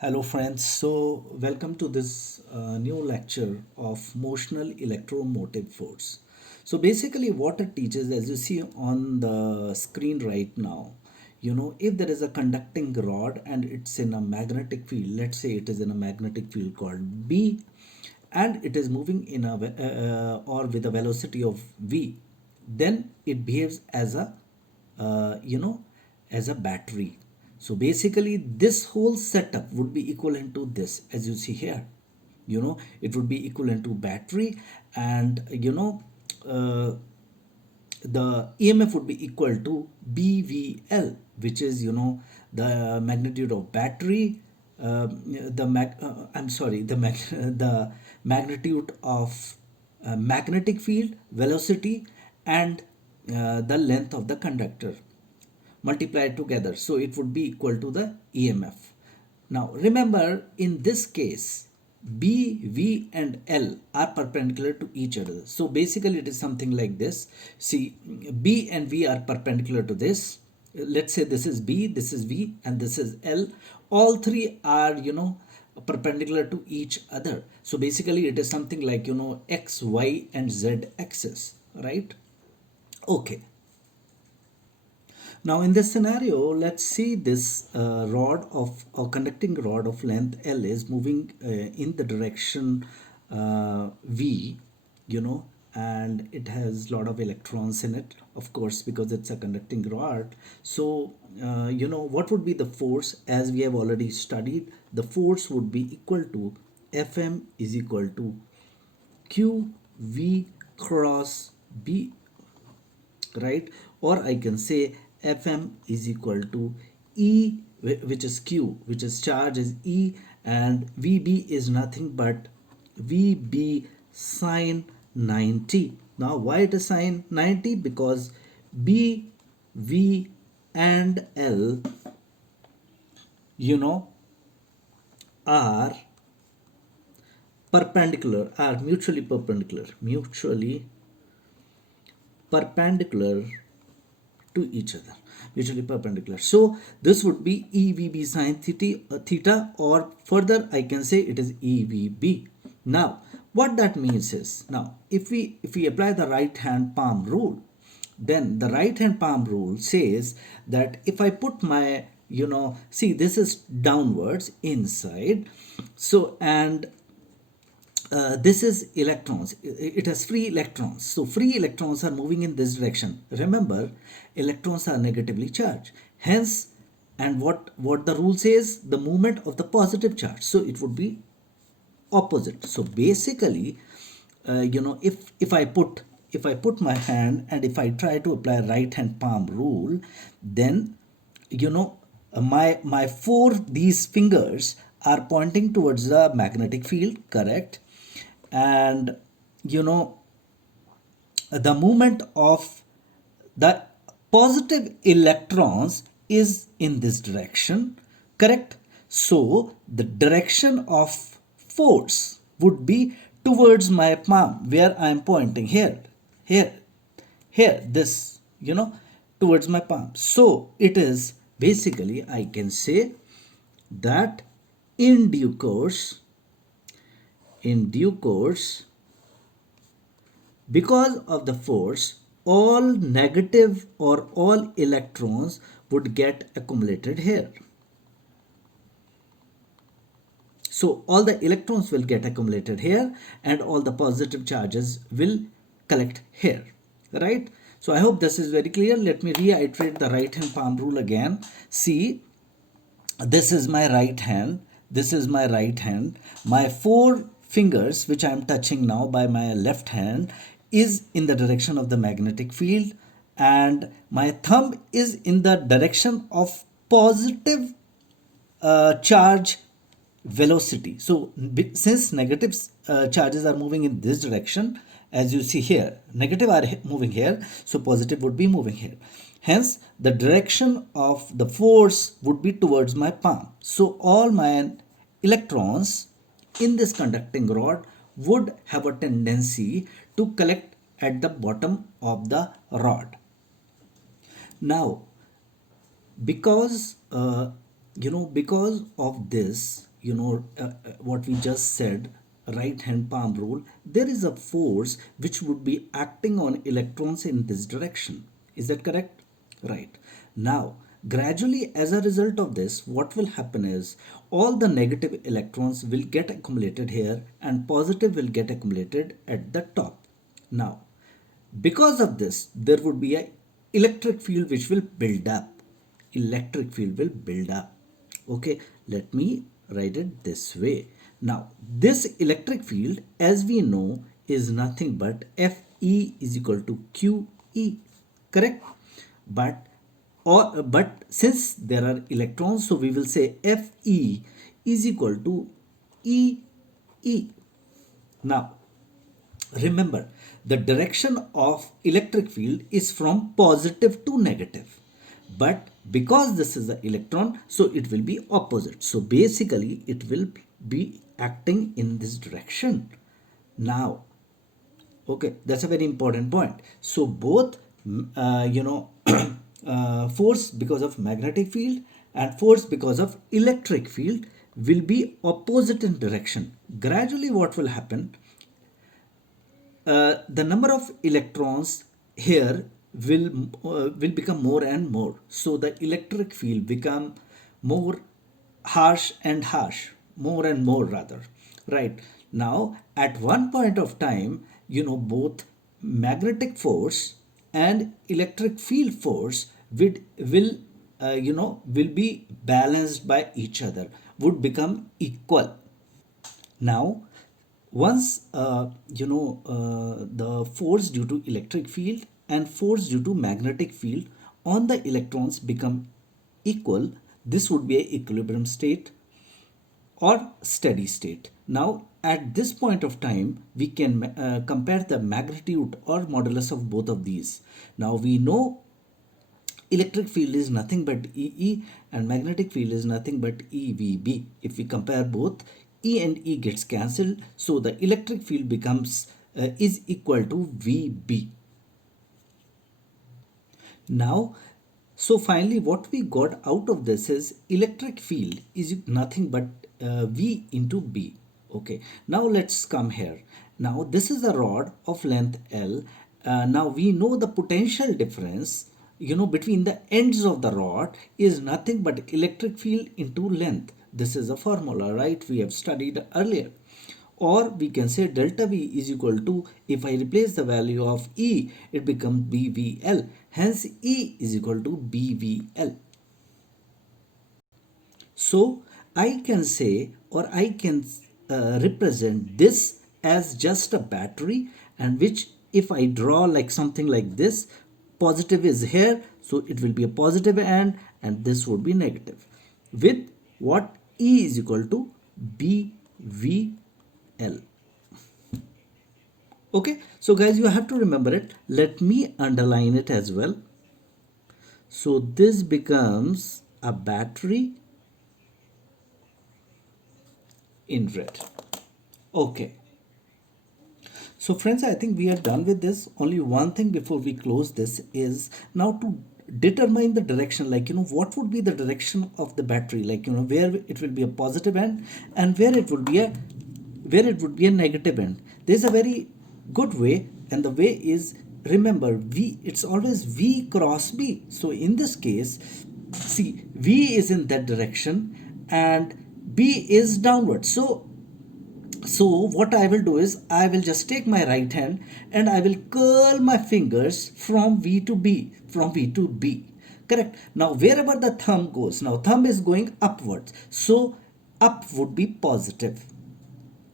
Hello friends, so welcome to this new lecture of motional electromotive force. So basically what it teaches, as you see on the screen right now, if there is a conducting rod and it's in a magnetic field, let's say it is in a magnetic field called B, and it is moving in a or with a velocity of V, then it behaves as a uh, you know as a battery. So basically this whole setup would be equivalent to this, as you see here. It would be equivalent to battery, and uh, the EMF would be equal to BVL, which is the magnitude of battery, I'm sorry, the magnitude of magnetic field, velocity, and the length of the conductor multiplied together. So it would be equal to the EMF. Now remember, in this case, B, V and L are perpendicular to each other. So basically it is something like this. See, B and V are perpendicular to this. Let's say this is B, this is V and this is L. All three are, perpendicular to each other. So basically it is something like, X, Y and Z axis, right? Okay. Now in this scenario, let's see this rod of a conducting rod of length L is moving in the direction V, and it has a lot of electrons in it, of course, because it's a conducting rod. So, what would be the force? As we have already studied, the force would be equal to Fm is equal to Q V cross B, right? Or I can say Fm is equal to E, which is Q, which is charge is E, and Vb is nothing but Vb sine 90. Now why it is sine 90? Because B, V and L, you know are perpendicular to each other, mutually perpendicular. So this would be EVB sine theta, or further I can say it is EVB. Now what that means is, now if we apply the right hand palm rule, then the right hand palm rule says that if I put my, see, this is downwards inside, so, and this is electrons. It has free electrons. So free electrons are moving in this direction. Remember, electrons are negatively charged. Hence, and what the rule says, the movement of the positive charge. So it would be opposite. So basically, if I put my hand and if I try to apply right hand palm rule, then my four these fingers are pointing towards the magnetic field, correct? And you know the movement of the positive electrons is in this direction, correct? So the direction of force would be towards my palm, where I am pointing here, here, here, this, towards my palm. So it is basically, I can say that in due course, in due course, because of the force, all negative or all electrons would get accumulated here. So all the electrons will get accumulated here and all the positive charges will collect here, right? So I hope this is very clear. Let me reiterate the right hand palm rule again. See, this is my right hand, this is my right hand, my four fingers which I am touching now by my left hand is in the direction of the magnetic field, and my thumb is in the direction of positive charge velocity. So since negative charges are moving in this direction, as you see here, negative are moving here, so positive would be moving here. Hence the direction of the force would be towards my palm. So all my electrons in this conducting rod would have a tendency to collect at the bottom of the rod. Now because because of this, what we just said, right hand palm rule, there is a force which would be acting on electrons in this direction. Is that correct? Right. Now, gradually, as a result of this, what will happen is all the negative electrons will get accumulated here and positive will get accumulated at the top. Now, because of this, there would be a electric field which will build up. Electric field will build up. Okay, let me write it this way. Now, this electric field, as we know, is nothing but Fe is equal to QE. Correct? But since there are electrons, so we will say Fe is equal to EE. Now, remember, the direction of electric field is from positive to negative. But because this is the electron, so it will be opposite. So basically, it will be acting in this direction. Now, okay, that's a very important point. So both, force because of magnetic field and force because of electric field will be opposite in direction. Gradually, what will happen? The number of electrons here will become more and more. So the electric field become more harsh and harsh, more and more rather. Right. Now, at one point of time, both magnetic force and electric field force will be balanced by each other, would become equal. Now, once the force due to electric field and force due to magnetic field on the electrons become equal, this would be a equilibrium state or steady state. Now, at this point of time, we can compare the magnitude or modulus of both of these. Now, we know electric field is nothing but EE and magnetic field is nothing but EVB. If we compare both, E and E gets cancelled, so the electric field becomes is equal to VB. Now, so finally what we got out of this is electric field is nothing but V into B. Okay, now let's come here. Now this is a rod of length L. Now we know the potential difference between the ends of the rod is nothing but electric field into length. This is a formula, right? We have studied earlier. Or we can say delta V is equal to, if I replace the value of E, it becomes BVL. Hence E is equal to BVL. So I can say, or I can represent this as just a battery, and which if I draw like something like this, positive is here, so it will be a positive end and this would be negative, with what E is equal to BVL. Okay, so guys, you have to remember it. Let me underline it as well. So this becomes a battery in red. Okay. So friends, I think we are done with this. Only one thing before we close this is now to determine the direction, like what would be the direction of the battery, like where it will be a positive end and where it would be a negative end. There's a very good way, and the way is, remember, V, it's always V cross B. So in this case, see, V is in that direction and B is downward. So what I will do is I will just take my right hand and I will curl my fingers from V to B, from V to B. Correct. Now wherever the thumb goes, now thumb is going upwards, so up would be positive.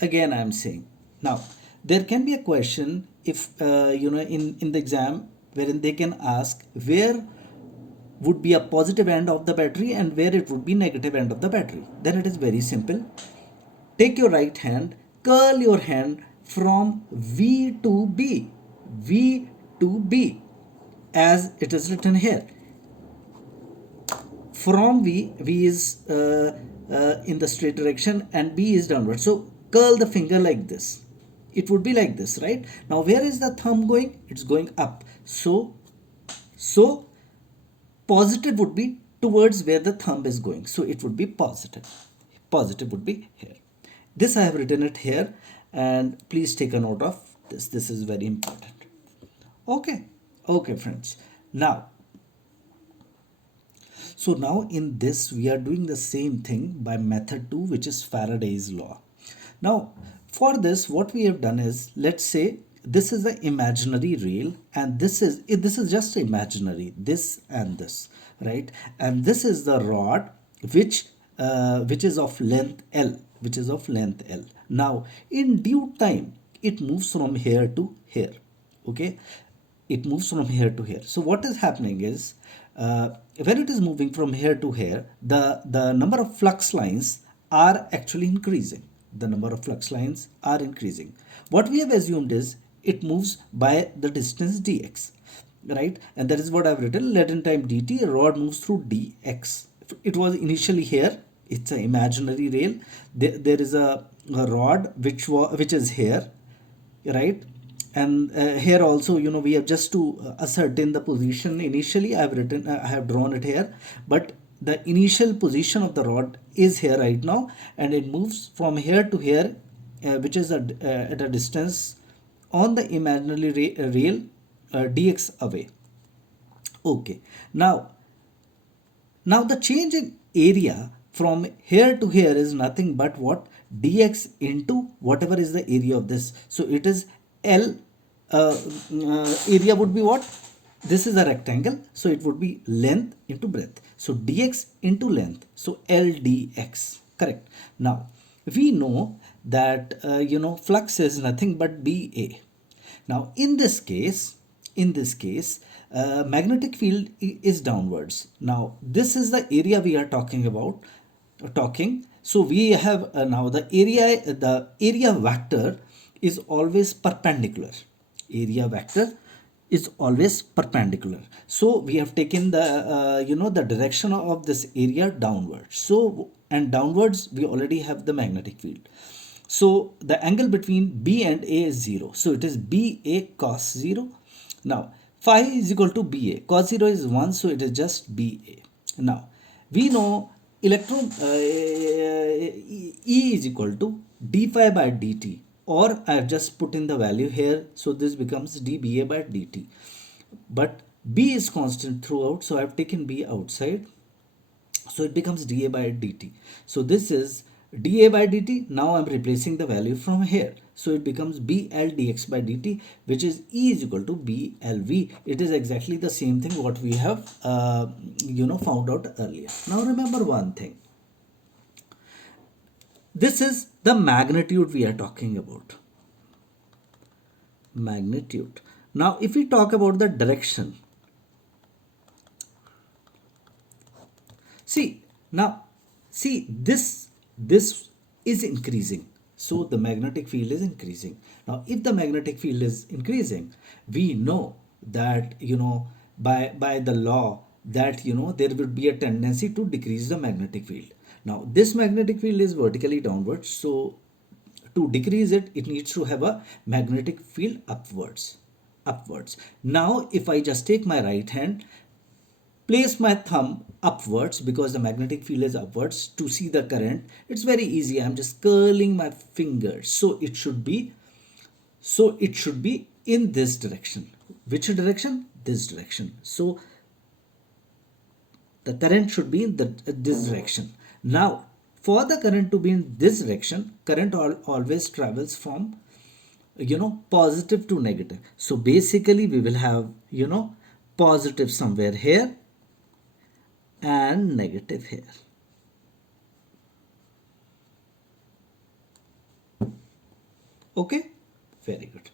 Again I am saying. Now there can be a question, if in the exam, wherein they can ask where would be a positive end of the battery and where it would be negative end of the battery. Then it is very simple. Take your right hand, curl your hand from V to B, V to B, as it is written here. From V is in the straight direction and B is downward. So curl the finger like this. It would be like this, right? Now where is the thumb going? It's going up. So positive would be towards where the thumb is going. So it would be positive. positive would be here. This I have written it here, and please take a note of this. This is very important. Okay, okay, friends. Now in this we are doing the same thing by method 2, which is Faraday's law. Now for this what we have done is, let's say this is the imaginary rail, and this is just imaginary, this and this, right? And this is the rod which is of length L, which is of length L. Now in due time it moves from here to here. Okay, it moves from here to here. So what is happening is, when it is moving from here to here, the number of flux lines are actually increasing. The number of flux lines are increasing. What we have assumed is it moves by the distance dx, right? And that is what I've written. Let in time dt, rod moves through dx. It was initially here. It's an imaginary rail. There is a rod which is here, right? And here also, we have just to ascertain the position. Initially I have drawn it here, but the initial position of the rod is here right now, and it moves from here to here, which is at a distance on the imaginary rail dx away. Okay, now the change in area from here to here is nothing but what? Dx into whatever is the area of this. So it is L, area would be what? This is a rectangle, so it would be length into breadth. So dx into length, so L dx, correct. Now we know that flux is nothing but BA. Now in this case, magnetic field is downwards. Now this is the area we are talking about. So we have now the area vector is always perpendicular. Area vector is always perpendicular. So we have taken the direction of this area downwards. So, and downwards we already have the magnetic field. So the angle between B and A is 0. So it is BA cos 0. Now phi is equal to BA. Cos 0 is 1, so it is just BA. Now we know electron E is equal to d phi by dt, or I have just put in the value here, so this becomes dBA by dt. But B is constant throughout, so I have taken B outside, so it becomes dA by dt. So this is dA by dt. Now I'm replacing the value from here, so it becomes BL dx by dt, which is E is equal to BLV. It is exactly the same thing what we have found out earlier. Now remember one thing, this is the magnitude we are talking about. Magnitude. Now if we talk about the direction, see this is increasing, so the magnetic field is increasing. Now if the magnetic field is increasing, we know that by the law that there would be a tendency to decrease the magnetic field. Now this magnetic field is vertically downwards, so to decrease it, it needs to have a magnetic field upwards. Now if I just take my right hand, place my thumb upwards, because the magnetic field is upwards, to see the current, it's very easy. I'm just curling my fingers, so it should be in this direction. Which direction? This direction. So the current should be in this direction. Now for the current to be in this direction, current always travels from positive to negative. So basically we will have positive somewhere here and negative here. Okay, very good.